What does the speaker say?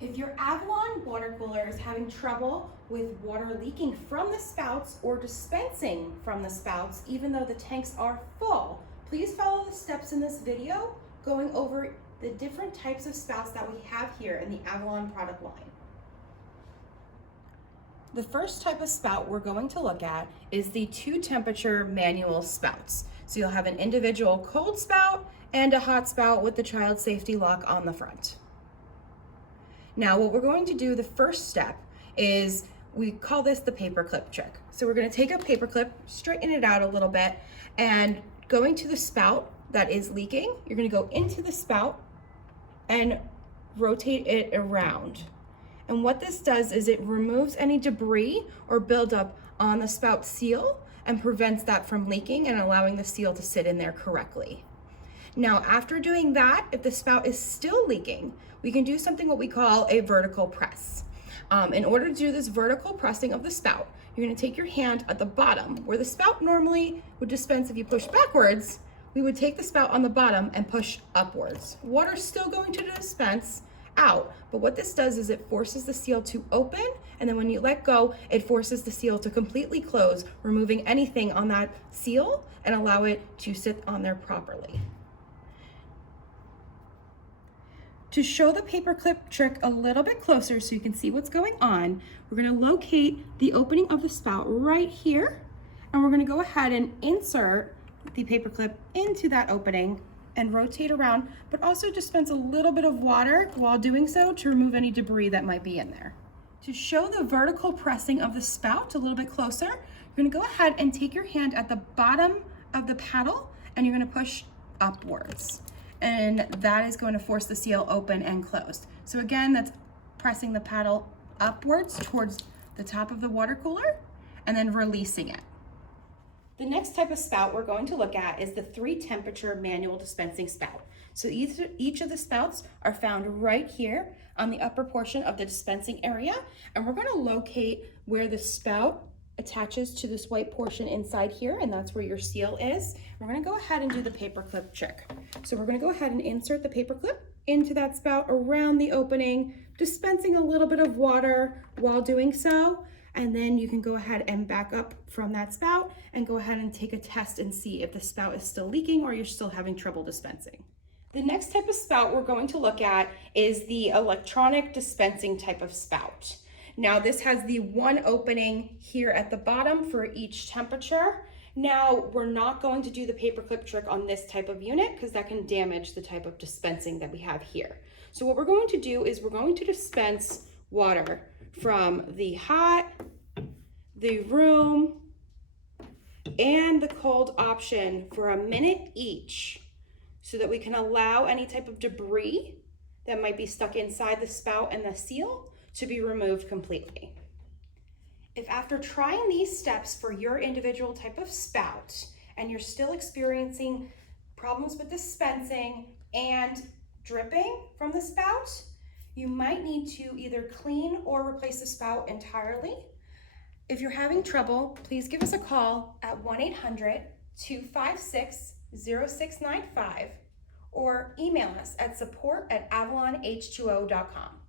If your Avalon water cooler is having trouble with water leaking from the spouts or dispensing from the spouts, even though the tanks are full, please follow the steps in this video going over the different types of spouts that we have here in the Avalon product line. The first type of spout we're going to look at is the 2-temperature manual spouts. So you'll have an individual cold spout and a hot spout with the child safety lock on the front. Now what we're going to do, the first step, is we call this the paperclip trick. So we're going to take a paperclip, straighten it out a little bit, and going to the spout that is leaking, you're going to go into the spout and rotate it around. And what this does is it removes any debris or buildup on the spout seal and prevents that from leaking and allowing the seal to sit in there correctly. Now, after doing that, if the spout is still leaking, we can do something what we call a vertical press. In order to do this vertical pressing of the spout, you're going to take your hand at the bottom where the spout normally would dispense. If you push backwards, we would take the spout on the bottom and push upwards. Water's still going to dispense out, but what this does is it forces the seal to open, and then when you let go, it forces the seal to completely close, removing anything on that seal and allow it to sit on there properly. To show the paperclip trick a little bit closer so you can see what's going on, we're going to locate the opening of the spout right here, and we're going to go ahead and insert the paperclip into that opening and rotate around, but also dispense a little bit of water while doing so to remove any debris that might be in there. To show the vertical pressing of the spout a little bit closer, you're going to go ahead and take your hand at the bottom of the paddle and you're going to push upwards. And that is going to force the seal open and closed. So again, that's pressing the paddle upwards towards the top of the water cooler and then releasing it. The next type of spout we're going to look at is the 3-temperature manual dispensing spout. So each of the spouts are found right here on the upper portion of the dispensing area, and we're going to locate where the spout attaches to this white portion inside here, and that's where your seal is. We're going to go ahead and do the paperclip trick. So we're going to go ahead and insert the paperclip into that spout around the opening, dispensing a little bit of water while doing so. And then you can go ahead and back up from that spout and go ahead and take a test and see if the spout is still leaking or you're still having trouble dispensing. The next type of spout we're going to look at is the electronic dispensing type of spout. Now this has the one opening here at the bottom for each temperature. Now we're not going to do the paperclip trick on this type of unit because that can damage the type of dispensing that we have here. So what we're going to do is we're going to dispense water from the hot, the room, and the cold option for a minute each so that we can allow any type of debris that might be stuck inside the spout and the seal to be removed completely. If after trying these steps for your individual type of spout and you're still experiencing problems with dispensing and dripping from the spout, you might need to either clean or replace the spout entirely. If you're having trouble, please give us a call at 1-800-256-0695 or email us at support@avalonh2o.com.